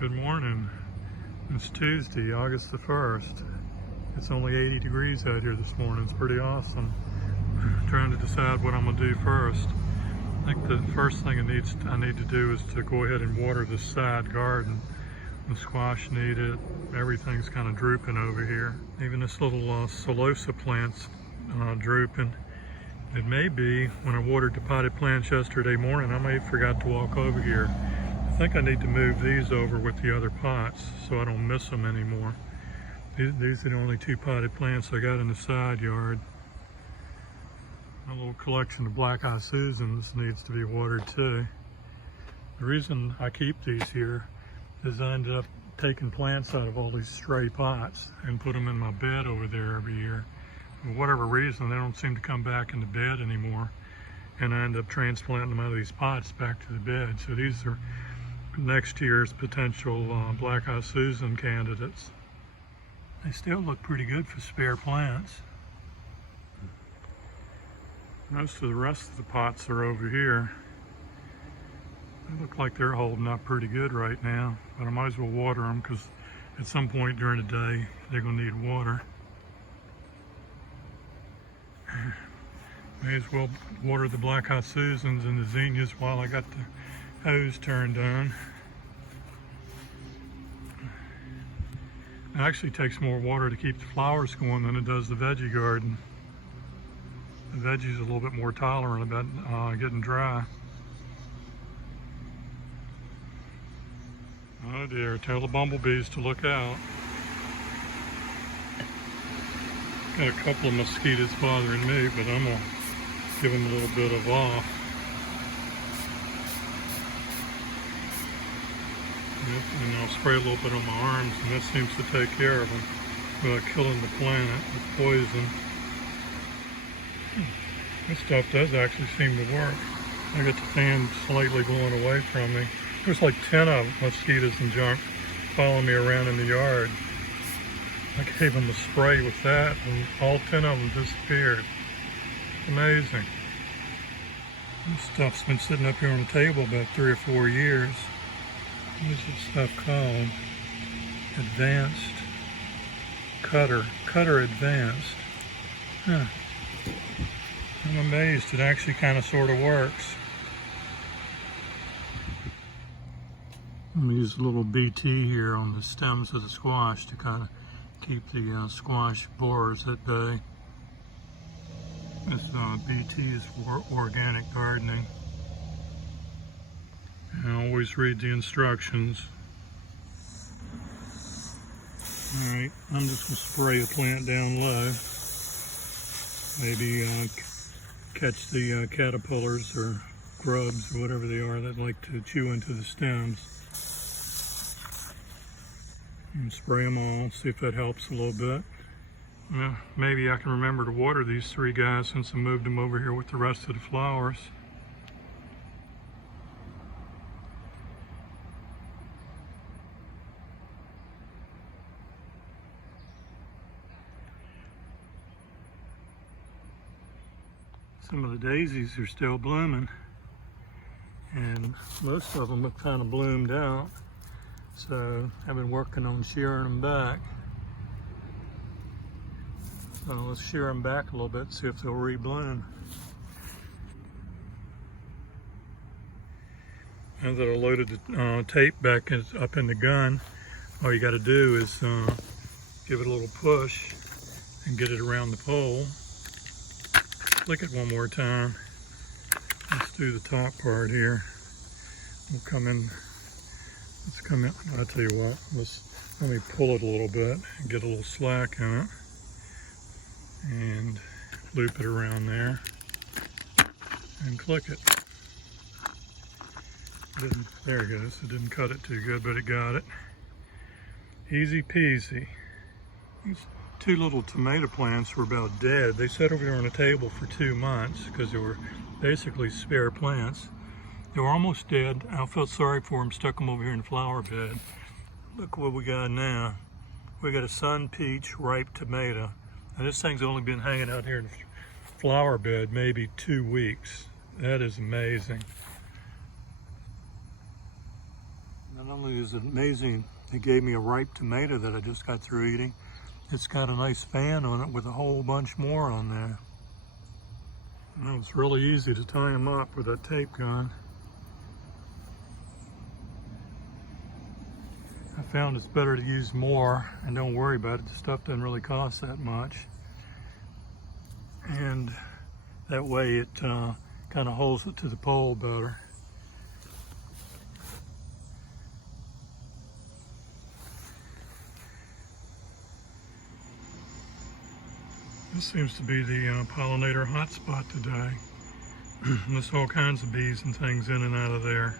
Good morning. It's Tuesday, August the 1st. It's only 80 degrees out here this morning. It's pretty awesome. I'm trying to decide what I'm going to do first. I think the first thing I need to do is to go ahead and water this side garden. The squash need it. Everything's kind of drooping over here. Even this little celosa plant's drooping. It may be when I watered the potted plants yesterday morning, I may have forgot to walk over here. I think I need to move these over with the other pots so I don't miss them anymore. These are the only two potted plants I got in the side yard. My little collection of black-eye Susans needs to be watered too. The reason I keep these here is I ended up taking plants out of all these stray pots and put them in my bed over there every year. For whatever reason, they don't seem to come back in the bed anymore, and I end up transplanting them out of these pots back to the bed. So these are next year's potential black-eye Susan candidates. They still look pretty good for spare plants. Most of the rest of the pots are over here. They look like they're holding up pretty good right now, but I might as well water them because at some point during the day they're going to need water. May as well water the black-eye Susans and the zinnias while I got the hose turned on. It actually takes more water to keep the flowers going than it does the veggie garden. The veggie's a little bit more tolerant about getting dry. Oh dear, tell the bumblebees to look out. Got a couple of mosquitoes bothering me, but I'm gonna give them a little bit of off. And I'll spray a little bit on my arms, and that seems to take care of them without killing the planet with poison. This stuff does actually seem to work. I got the fan slightly blowing away from me. There's like 10 of mosquitoes and junk following me around in the yard. I gave them a spray with that, and all 10 of them disappeared. Amazing. This stuff's been sitting up here on the table about 3 or 4 years. What is this stuff called? Advanced Cutter Advanced. Huh. I'm amazed. It actually kind of sort of works. I'm going to use a little BT here on the stems of the squash to kind of keep the squash borers at bay. This BT is for organic gardening. And always read the instructions. Alright, I'm just going to spray a plant down low. Maybe catch the caterpillars or grubs or whatever they are that like to chew into the stems. And spray them all, see if that helps a little bit. Well, maybe I can remember to water these 3 guys since I moved them over here with the rest of the flowers. Some of the daisies are still blooming, and most of them have kind of bloomed out, so I've been working on shearing them back. So let's shear them back a little bit, see if they'll rebloom. Now that I loaded the tape back up in the gun, all you got to do is give it a little push and get it around the pole. Click it one more time. Let's do the top part here. We'll come in. Let's come in. I'll tell you what. Let me pull it a little bit and get a little slack in it, and loop it around there, and click it. There it goes. It didn't cut it too good, but it got it. Easy peasy. These 2 little tomato plants were about dead. They sat over there on a table for 2 months because they were basically spare plants. They were almost dead. I felt sorry for them, stuck them over here in the flower bed. Look what we got now. We got a sun peach ripe tomato. Now this thing's only been hanging out here in the flower bed maybe 2 weeks. That is amazing. Not only is it amazing, it gave me a ripe tomato that I just got through eating. It's got a nice fan on it with a whole bunch more on there. And it was really easy to tie them up with that tape gun. I found it's better to use more and don't worry about it. The stuff doesn't really cost that much. And that way it kind of holds it to the pole better. This seems to be the pollinator hotspot today. There's all kinds of bees and things in and out of there.